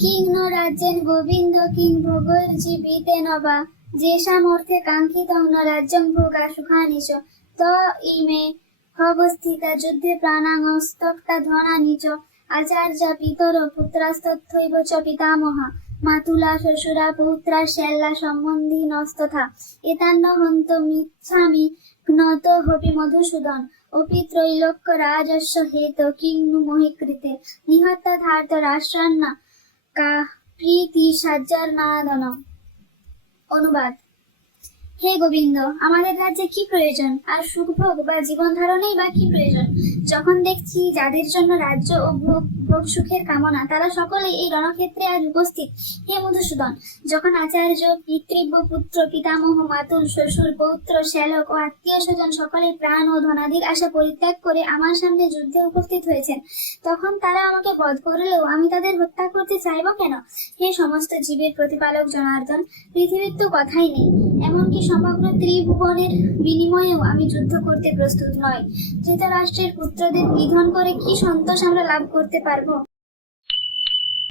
King ন রাজ্যেন Govinda king ভোগর্জীবিতেন বা যে সামর্থ্যে কাঙ্ক্ষিতং ন রাজ্যং ভোগা সুখানি চ ত ইমে অবস্থিতা যুদ্ধে প্রাণাংস্তক্তা ধনানি চ আচার্যা পিতর পুত্রাস্তথৈব চ পিতামহা মাতুলা শ্বশুরা পৌত্রা শ্যাল্লা সম্বন্ধী নস্তথা এতান্ন হন্তমিচ্ছামি জ্ঞত হপি মধুসূদন অপি ত্রৈলোক্য রাজস্ব হেত কিং নু মহিকৃতে নিহত্যার্থ রাষ্ট্রান্না কা প্রীতি সাজ্জারনাদন। অনুবাদ: হে গোবিন্দ, আমাদের রাজ্যে কি প্রয়োজন, আর সুখভোগ বা জীবন ধারণেই বা কি প্রয়োজন? যখন দেখছি যাদের জন্য রাজ্য ও ভোগ ভোগ সুখের কামনা, তারা সকলেই এই রণক্ষেত্রে আজ উপস্থিত। হে মধুসূদন, যখন আচার্য, পিতৃব্য পুত্র, পিতামহ, মাতুল, শ্বশুর, পৌত্র, শ্যালক ও আত্মীয় স্বজন সকলে প্রাণ ও ধনাদির আশা পরিত্যাগ করে আমার সামনে যুদ্ধে উপস্থিত হয়েছেন, তখন তারা আমাকে বধ করলেও আমি তাদের হত্যা করতে চাইব কেন? হে সমস্ত জীবের প্রতিপালক জনার্দন, পৃথিবীর তো কথাই নেই, এমনকি সমগ্র ত্রিভুবনের বিনিময়েও আমি যুদ্ধ করতে প্রস্তুত নই। ধৃতরাষ্ট্রের পুত্রদের নিধন করে কি সন্তোষ আমরা লাভ করতে পারবো?